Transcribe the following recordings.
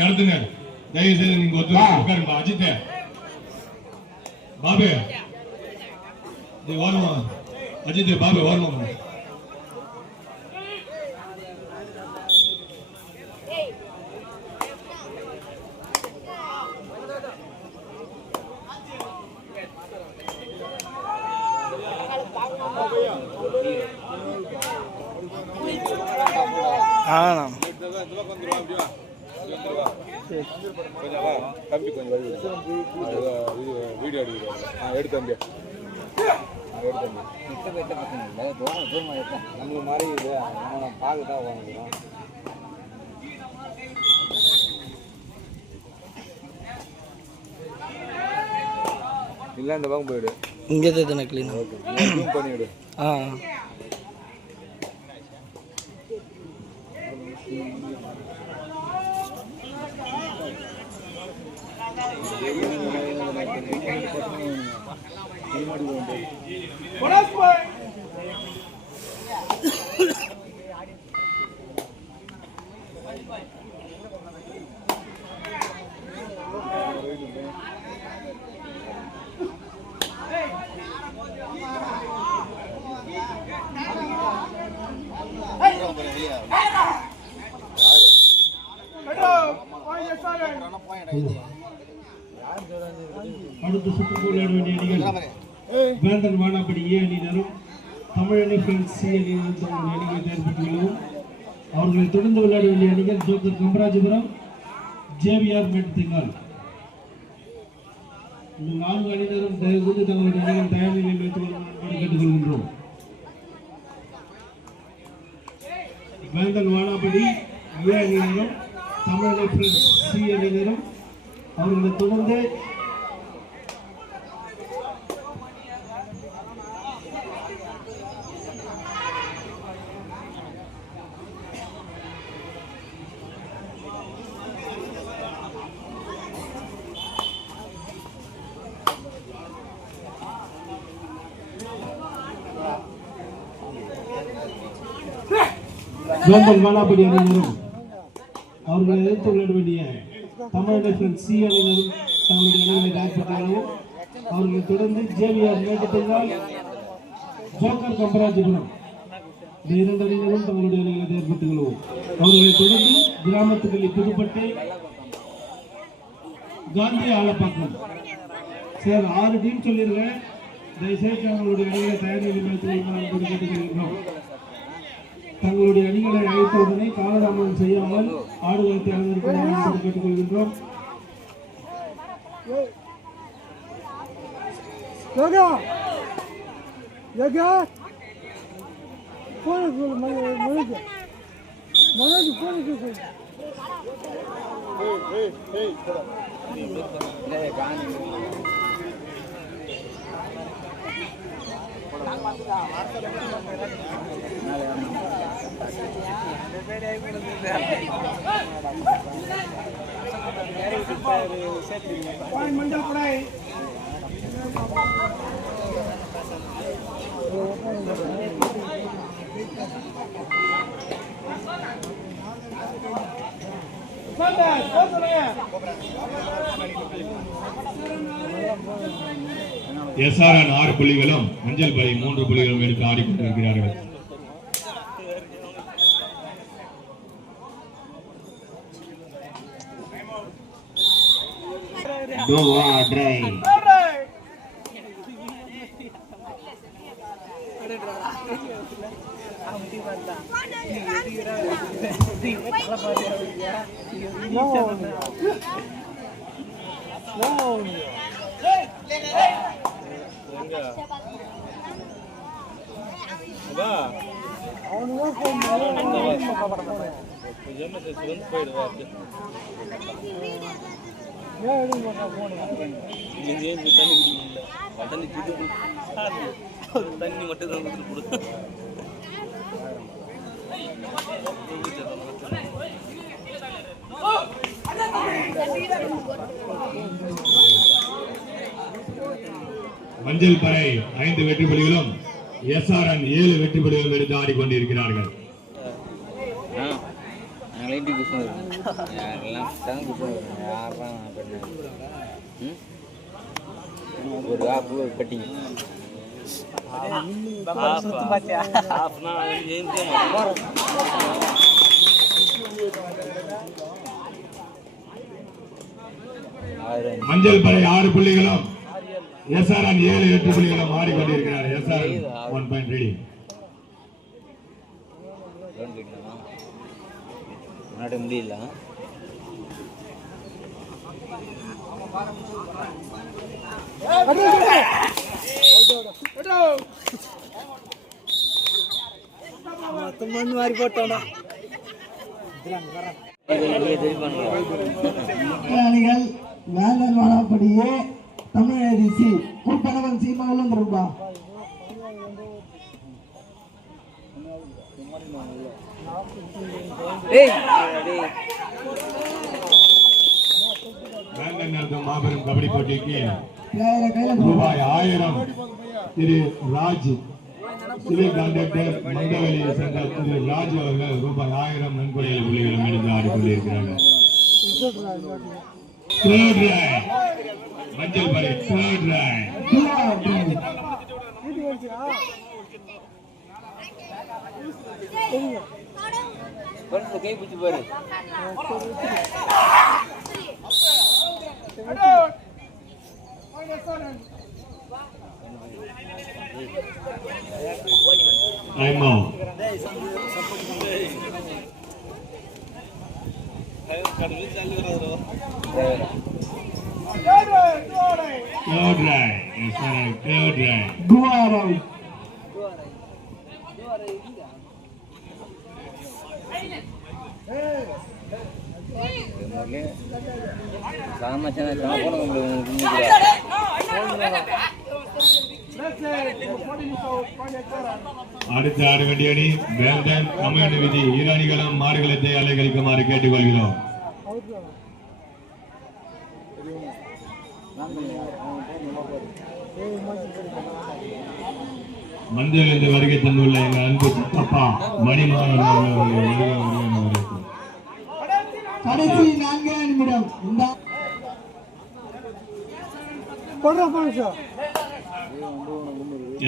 நடத்துங்க தயவு செய்து நீங்க உட்காருங்க அஜித் பாபு ஓரமா அஜித் பாபு ஓரமா வீடியோ எடுத்து நம்ம மாதிரி இது நம்ம பார்க்க தான் வாங்குறோம். இல்லை இந்த பக்கம் போயிடு இங்கே தான் கிளீன் பண்ணிவிடு. அடுத்த சுற்றுக்கு விளையாட வேண்டிய அணிகள் வேந்தன் வானாப்படி ஏ அணியினரும் தமிழணி ஃப்ரெண்ட்ஸ் சி அணியினரும் தங்களுடைய அணிகளை தயார்படுத்தியுள்ளோம். அவர்களை தொடர்ந்து விளையாட வேண்டிய அணிகள் ஜோக்கர் கம்பராஜபுரம் ஜேவிஆர் மேட்டுத்திங்கால். இந்த 4 அணியினரும் தயவுசெய்து தங்களுடைய அணிகள் தயார் நிலையில் வைத்துக் கொள்ளுமாறு கேட்டுக்கொள்கின்றோம். வேந்தன் வானாப்படி ஏ அணியினரும் தமிழணி ஃப்ரெண்ட்ஸ் சி அணியினரும் அவர்களை தொடர்ந்து வேந்தன் வானாப்படி அணியினரும் அவர்களை எதிர்த்து விளையாட வேண்டிய தமிழக ஃப்ரெண்ட்ஸ் சி அணியினரும் தங்களுடைய அணிகளை தயார்படுத்தினாலும் அவர்களை தொடர்ந்து ஜேவிஆர் மேட்டுத்திங்கால் ஜோக்கர் கம்பராஜபுரம் இந்த 2 அணியினரும் தங்களுடைய அணிகளை தயார்படுத்திக் கொள்வோம். அவர்களை தொடர்ந்து கிராமத்துக்களை புதுப்பட்டு காந்தி ஆலப்பாக்கம் சார் 6 டீம் சொல்லியிருக்கேன். தயவுசெய்து தங்களுடைய அணிகளை தயார் நிலையில் வைத்துக் கொள்ளுமாறு கேட்டுக்கொள்கிறோம். தங்களுடைய அணிகளை அழைத்தவுடனே காலதாமதம் செய்யாமல் ஆடுகளத்தை அலங்கரிக்குமாறு கேட்டுக்கொள்கின்றோம். எஸ்ஆர்என் 6 புள்ளிகளும் மஞ்சள் பை 3 புள்ளிகளும் எடுத்து ஆடிக்கொண்டிருக்கிறார்கள். தண்ணி மட்டும் மஞ்சள் பறை 5 வெற்றி புள்ளிகளும் எஸ்ஆர்என் 7 வெற்றி புள்ளிகளும் எடுத்து ஆடிக்கொண்டிருக்கிறார்கள். யாரெல்லாம் யாரெல்லாம் ஒரு ஆப்பு ஒரு கட்டிங் மஞ்சள் படை 6 புள்ளிகளும் எஸ்ஆர்என் 7-8 புள்ளிகளும் மாறிக்கொண்டிருக்கிறார். SRN 1 point ready. முன்னாடி முடியல மண் மாதிரி போட்டோம். அணிகள் வேந்தன் வாழப்படியே தமிழ் கூட்டணவன் சீமாவிலும் ரூபா மாபெரும் கபடி போட்டிக்கு ரூபாய் 1000 திரு ராஜ் சிவில் கான்ட்ராக்டர் மந்தவெளி சென்ற திரு ராஜ் அவர்கள் ரூபாய் 1000 நன்கொடையில் புள்ளிகளும் எடுத்து ஆடிக்கொண்டிருக்கிறார்கள். மஞ்சள் படை தேர்ட் ரேங்க். கை பிடிச்சி பாரு. Time out. Third right. Yes, sir. Third right. sama chana அடுத்த ஆடு வேண்டிய அணி வேந்தன் தமிழ் விதி ஈரானிகளும் மாறுகளத்தை அலைகளிக்குமாறு கேட்டுக்கொள்கிறோம். மஞ்சள் என்று வருகை தந்துள்ள எங்கள் அன்பு சித்தப்பா மணிமாறன் கடைசி 4 நிமிடம்.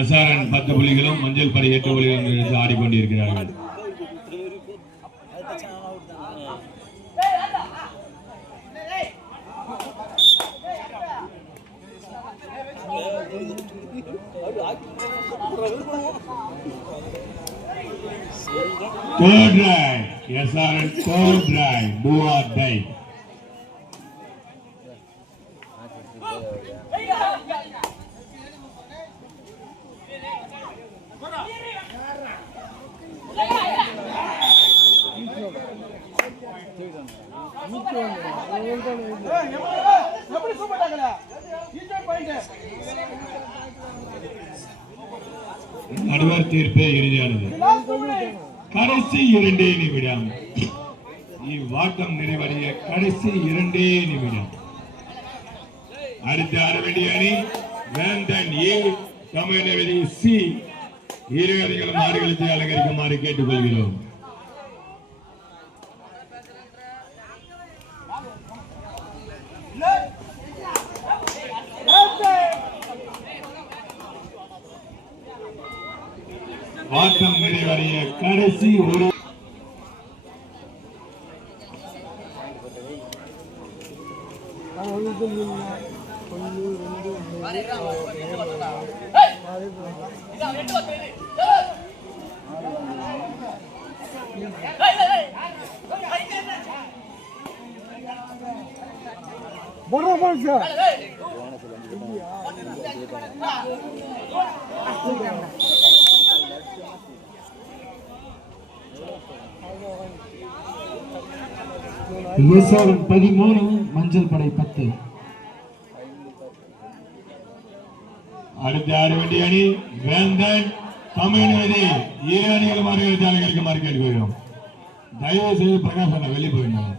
எஸ்ஆர்என் 10 புள்ளிகளும் மஞ்சள் படை 8 புள்ளிகளும் எடுத்து ஆடிக்கொண்டிருக்கிறார்கள். Third right, SRN third right, do or die. நடுவர் தீர்ப்பே இறுதியானது. கடைசி 2 நிமிடம். இவ்வாட்டம் நிறைவடைய கடைசி 2 நிமிடம். அடுத்த ஆட வேண்டிய அணி வேந்தன் ஏ தமிழ் சி. இரு அணிகளும் ஆடுகளத்தை அலங்கரிக்குமாறு கேட்டுக்கொள்கிறோம். ஆட்டம் நிறைவடைய கடைசி ஒரு எஸ்ஆர்என் 13 மஞ்சள் படை 10. அடுத்த ஆட வேண்டிய அணி வேந்தன் தமிழ் விதி இரு அணிகளும் ஆடுகளத்தை அலங்கரிக்குமாறு கேட்டுக்கொள்கிறோம். தயவு செய்து பிரகாஷ் அண்ணா வெளியே போயிருந்தாங்க.